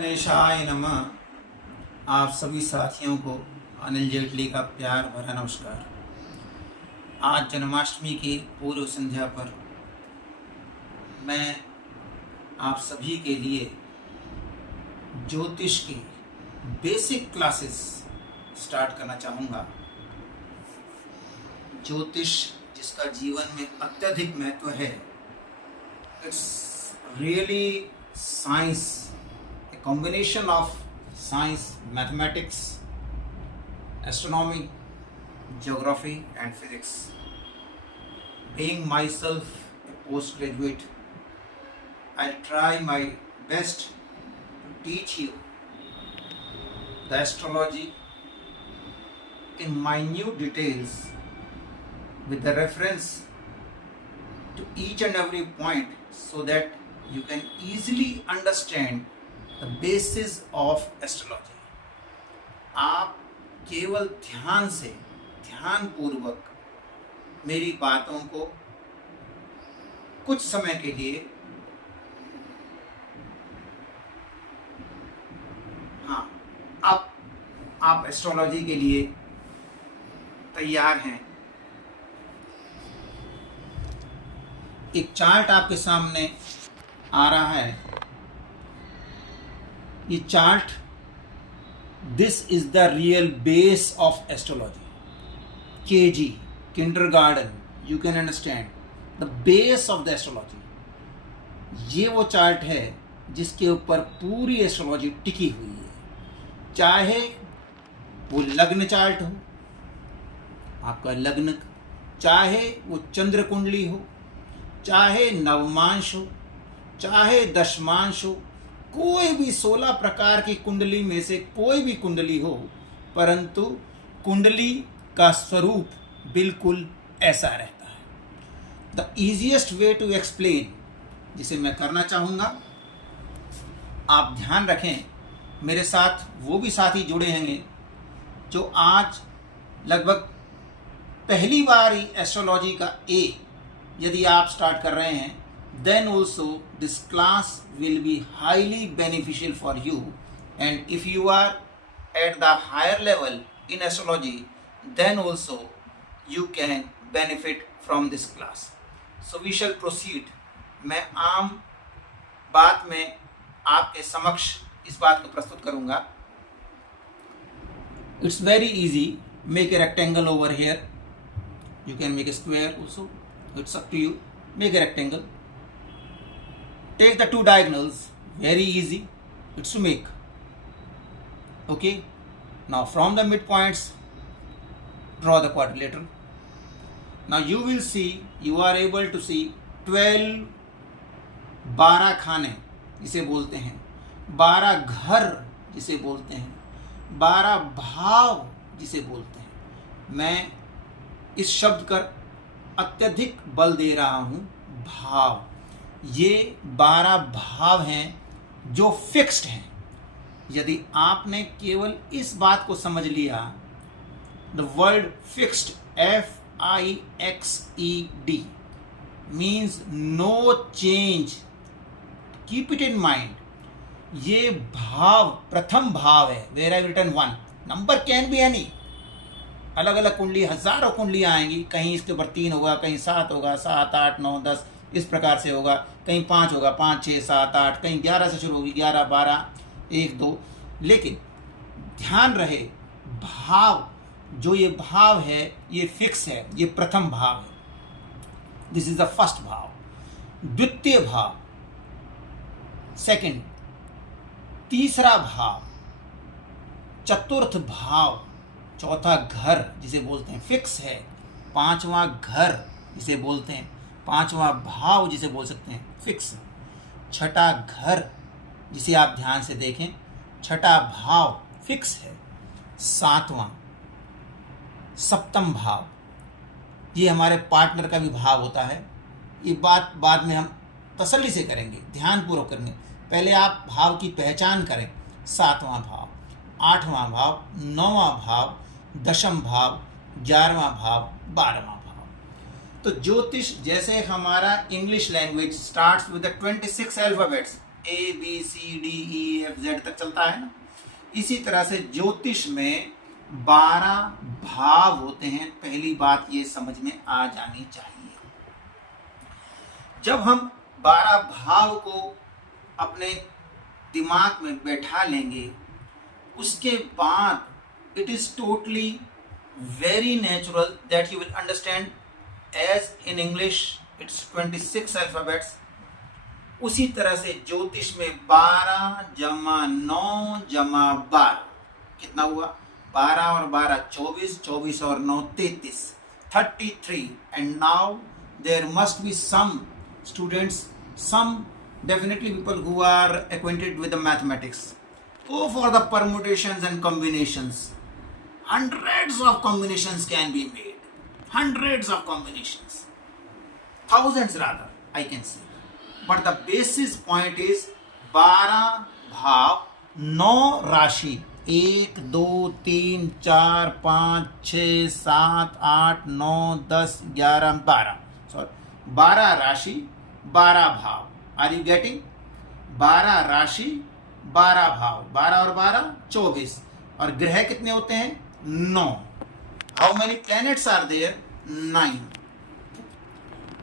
गणेशाय नमः। आप सभी साथियों को अनिल जेटली का प्यार भरा नमस्कार। आज जन्माष्टमी की पूर्व संध्या पर मैं आप सभी के लिए ज्योतिष की बेसिक क्लासेस स्टार्ट करना चाहूँगा। ज्योतिष जिसका जीवन में अत्यधिक महत्व है, it's really science, combination of science, mathematics, astronomy, geography and physics. Being myself a postgraduate, I'll try my best to teach you the astrology in minute details with the reference to each and every point so that you can easily understand the basis of astrology. आप केवल ध्यान पूर्वक मेरी बातों को कुछ समय के लिए आप एस्ट्रोलॉजी के लिए तैयार हैं। एक चार्ट आपके सामने आ रहा है। ये chart, this is the real base of astrology. KG, kindergarten, you can understand the base of the astrology. ये वो चार्ट है जिसके ऊपर पूरी एस्ट्रोलॉजी टिकी हुई है। चाहे वो लग्न चार्ट हो, आपका लग्न, चाहे वो चंद्र कुंडली हो, चाहे नवमांश हो, चाहे दशमांश हो, कोई भी 16 प्रकार की कुंडली में से कोई भी कुंडली हो, परंतु कुंडली का स्वरूप बिल्कुल ऐसा रहता है। The easiest way to explain, जिसे मैं करना चाहूँगा, आप ध्यान रखें, मेरे साथ वो भी साथी जुड़े होंगे जो आज लगभग पहली बार ही एस्ट्रोलॉजी का यदि आप स्टार्ट कर रहे हैं, then also this class will be highly beneficial for you, and if you are at the higher level in astrology, then also you can benefit from this class. So we shall proceed. मैं आम बात में आपके समक्ष इस बात को प्रस्तुत करूंगा। It's very easy. Make a rectangle over here. You can make a square also. It's up to you. Make a rectangle. Take the two diagonals, very easy, it's to make. Okay, now from the midpoints, draw the quadrilateral. Now you will see, you are able to see 12 खाने जिसे बोलते हैं, 12 घर जिसे बोलते हैं, 12 भाव जिसे बोलते हैं। मैं इस शब्द का अत्यधिक बल दे रहा हूँ, भाव। ये 12 भाव हैं जो फिक्स्ड हैं। यदि आपने केवल इस बात को समझ लिया, the word fixed, FIXED means no change, keep it in mind. ये भाव प्रथम भाव है, where I return 1, number can be any. अलग अलग कुंडली, हजारों कुंडलियाँ आएंगी, कहीं इसके ऊपर 3 होगा, कहीं 7 होगा, 7, 8, 9, 10 इस प्रकार से होगा, कहीं 5 होगा, 5, 6, 7, 8, कहीं 11 से शुरू होगी, 11, 12, 1, 2। लेकिन ध्यान रहे, भाव, जो ये भाव है ये फिक्स है, ये प्रथम भाव है। दिस इज द फर्स्ट भाव। द्वितीय भाव, सेकंड, तीसरा भाव, चतुर्थ भाव, चौथा घर जिसे बोलते हैं फिक्स है, पांचवा घर जिसे बोलते हैं, पांचवा भाव जिसे बोल सकते हैं फिक्स, छठा घर जिसे आप ध्यान से देखें, छठा भाव फिक्स है, सातवां, सप्तम भाव, ये हमारे पार्टनर का भी भाव होता है। ये बात बाद में हम तसल्ली से करेंगे, ध्यानपूर्वक करेंगे। पहले आप भाव की पहचान करें। 7वां भाव, 8वां भाव, 9वां भाव, 10वां भाव, 11वां भाव, 12वां भाव। तो ज्योतिष जैसे हमारा English language starts with the 26 alphabets, ABCDEFZ तक चलता है ना। इसी तरह से ज्योतिष में 12 भाव होते हैं। पहली बात ये समझ में आ जानी चाहिए। जब हम 12 भाव को अपने दिमाग में बैठा लेंगे, उसके बाद it is totally very natural that you will understand as in English it's 26 alphabets. उसी तरह से ज्योतिष में 12 जमा 9 जमा 12 कितना हुआ? 12 और 12 24, 24 और 9 33, 33। And now there must be some students, some definitely people who are acquainted with the mathematics, go for the permutations and combinations. Hundreds of combinations can be made, hundreds of combinations, thousands rather I can say, but the basis point is 12 भाव 9 राशि 1 2 3 4 5 6 7 8 9 10 11 12 sorry 12 राशि 12 भाव। Are you getting? 12 राशि 12 भाव, 12 और 12 24। और ग्रह कितने होते हैं? 9। How many planets are there? 9।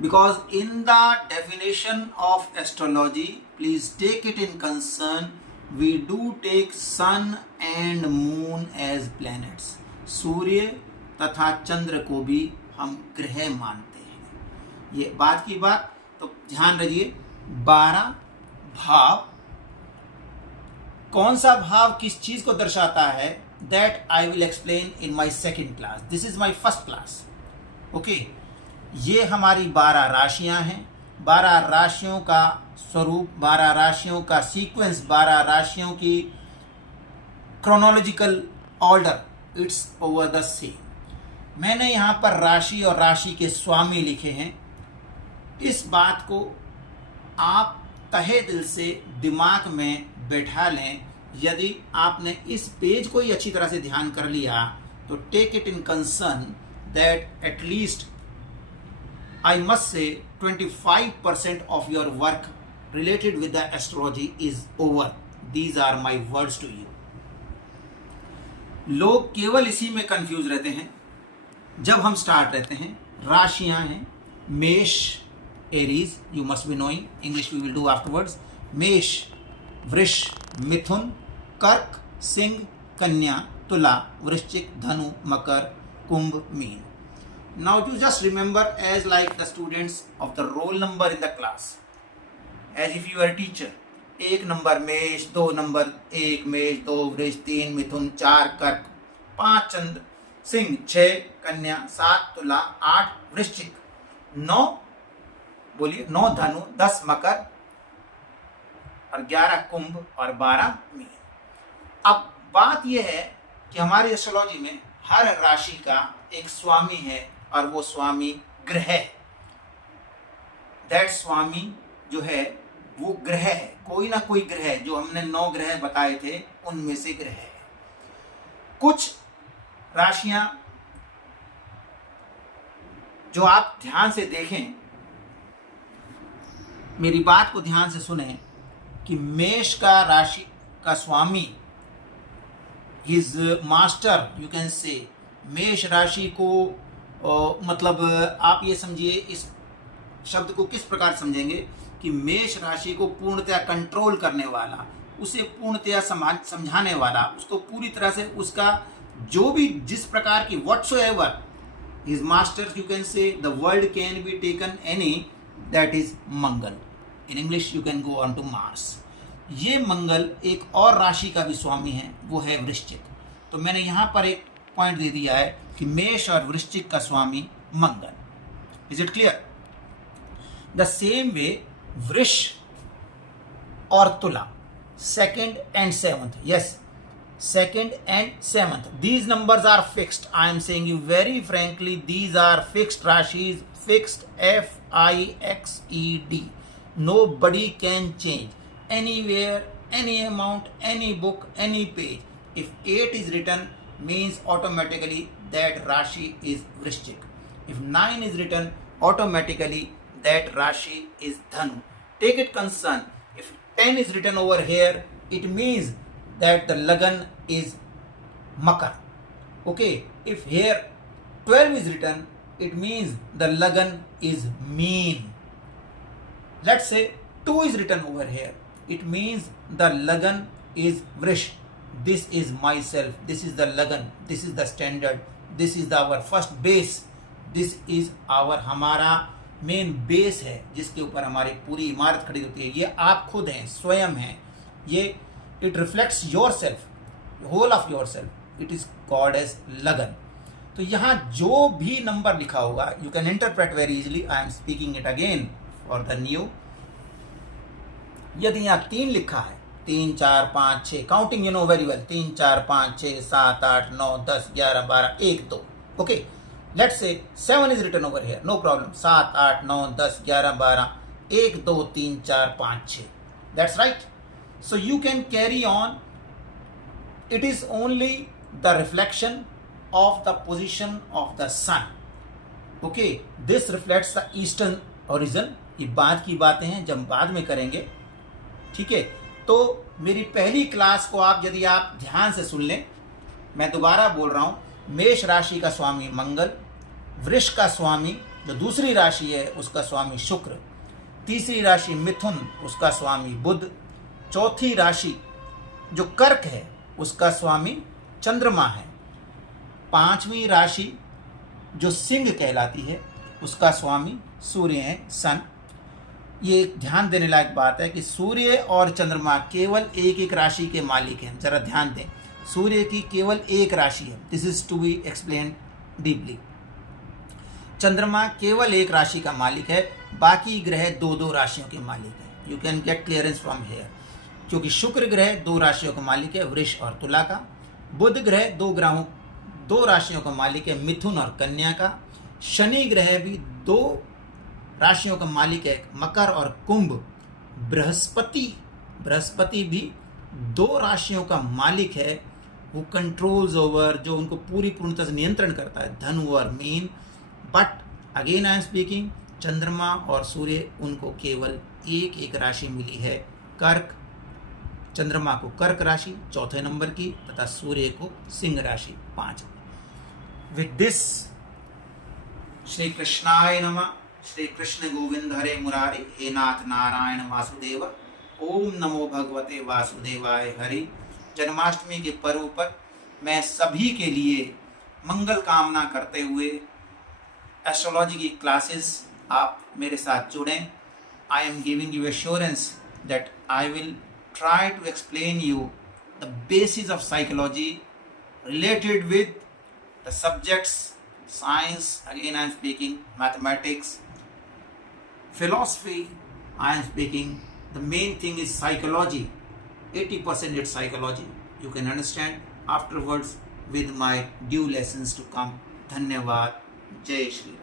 Because in the definition of astrology, please take it in concern, we do take sun and moon as planets. सूर्य तथा चंद्र को भी हम ग्रह मानते हैं। ये बात की बात, तो ध्यान रखिए। 12 भाव, कौन सा भाव किस चीज को दर्शाता है, that I will explain in my second class. This is my first class. Okay, ये हमारी 12 राशियां हैं। 12 राशियों का स्वरूप, 12 राशियों का सीक्वेंस, 12 राशियों की chronological order, it's over the same. मैंने यहां पर राशि और राशि के स्वामी लिखे हैं। इस बात को आप तहे दिल से दिमाग में बैठा लें। यदि आपने इस पेज को ही अच्छी तरह से ध्यान कर लिया, तो take it in concern that at least I must say 25% of your work related with the astrology is over. These are my words to you. लोग केवल इसी में कंफ्यूज रहते हैं। जब हम स्टार्ट रहते हैं, राशियां हैं मेष, Aries, you must be knowing, English we will do afterwards, मेष, वृष, मिथुन, कर्क, सिंह, कन्या, तुला, वृश्चिक, धनु, मकर, कुंभ, mean. Now you just remember as like the students of the roll number in the class, as if you are a teacher. 1 number मेष, 2 number 1 मेष, 2 वृष, 3 मिथुन, 4 कर्क, 5 चंद्र, सिंह, 6 कन्या, 7 तुला, 8 वृश्चिक, 9 बोलिए 9 धनु, 10 मकर और 11 कुंभ और 12 मीन। अब बात यह है कि हमारी एस्ट्रोलॉजी में हर राशि का एक स्वामी है और वो स्वामी ग्रह है। दैट स्वामी जो है वो ग्रह है, कोई ना कोई ग्रह, जो हमने 9 ग्रह बताए थे उनमें से ग्रह है। कुछ राशियां जो आप ध्यान से देखें, मेरी बात को ध्यान से सुने, कि मेष का राशि का स्वामी, his master you can say, मेष राशि को मतलब आप ये समझिए, इस शब्द को किस प्रकार समझेंगे कि मेष राशि को पूर्णतया कंट्रोल करने वाला, उसे पूर्णतया समझाने वाला, उसको पूरी तरह से उसका जो भी जिस प्रकार की whatsoever his masters you can say, the world can be taken any, that is Mangal. In English you can go on to Mars। ये मंगल एक और राशि का भी स्वामी है, वो है वृश्चिक। तो मैंने यहाँ पर एक पॉइंट दे दिया है कि मेष और वृश्चिक का स्वामी मंगल। Is it clear? The same way वृष और तुला, 2nd and 7th, yes, 2nd and 7th, these numbers are fixed. I am saying you very frankly, these are fixed rashis, fixed, FIXED. Nobody can change anywhere, any amount, any book, any page. If 8 is written, means automatically that rashi is Vrishchik. If 9 is written, automatically that rashi is Dhanu. Take it concern. If 10 is written over here, it means that the lagan is makar. Okay, if here 12 is written, it means the lagan is mean. Let's say 2 is written over here, it means the lagan is vrish. This is myself, this is the lagan, this is the standard, this is our first base, this is our हमारा main base है जिसके ऊपर हमारी पूरी इमारत खड़ी होती है. ये आप खुद हैं, स्वयं हैं. ये it reflects yourself, whole of yourself. It is called as लगन. तो यहाँ जो भी नंबर लिखा होगा, you can interpret very easily. I am speaking it again for the new. यदि यहाँ 3 लिखा है, 3 4 5 6, counting you know very well, 3 4 5 6 7 8 9 10 11 12 1 2. Okay, let's say 7 is written over here, no problem. 7 8 9 10 11 12 1 2 3 4 5 6. That's right. So you can carry on. It is only the reflection of the position of the sun. Okay, this reflects the eastern horizon. ये बाद की बातें हैं, जब बाद में करेंगे. ठीक है, तो मेरी पहली क्लास को आप यदि आप ध्यान से सुन लें, मैं दोबारा बोल रहा हूँ. मेष राशि का स्वामी मंगल, वृष का स्वामी जो दूसरी राशि है उसका स्वामी शुक्र, तीसरी राशि मिथुन उसका स्वामी बुध, चौथी राशि जो कर्क है उसका स्वामी चंद्रमा है, पांचवी राशि जो सिंह कहलाती है उसका स्वामी सूर्य है, सन. ये ध्यान देने लायक बात है कि सूर्य और चंद्रमा केवल एक एक राशि के मालिक हैं. जरा ध्यान दें, सूर्य की केवल एक राशि है. This is to be explain deeply. चंद्रमा केवल एक राशि का मालिक है, बाकी ग्रह 2-2 राशियों के मालिक हैं. You can get clearance from here. क्योंकि शुक्र ग्रह 2 राशियों का मालिक है, वृष और तुला का. बुध ग्रह 2 राशियों का मालिक है, मिथुन और कन्या का. शनि ग्रह भी 2 राशियों का मालिक है, मकर और कुंभ. बृहस्पति भी 2 राशियों का मालिक है. वो कंट्रोल्स ओवर, जो उनको पूर्णतः से नियंत्रण करता है, धनु और mean. But again I am speaking, चंद्रमा और सूर्य उनको केवल एक राशि मिली है, कर्क. चंद्रमा को कर्क राशि 4थे नंबर की तथा सूर्य को सिंह राशि 5. विद दिस, श्री कृष्णाय नमः. श्री कृष्ण गोविंद हरे मुरारी, हे नाथ नारायण वासुदेव. ओम नमो भगवते वासुदेवाय हरि. जन्माष्टमी के पर्व पर मैं सभी के लिए मंगल कामना करते हुए एस्ट्रोलॉजी की क्लासेस आप मेरे साथ जुड़ें. I am giving you assurance that I will try to explain you the basis of psychology related with the subjects science, again I am speaking mathematics, philosophy I am speaking. The main thing is psychology. 80% it's psychology. You can understand afterwards with my due lessons to come. Dhanyavad. Jai Shri Ram.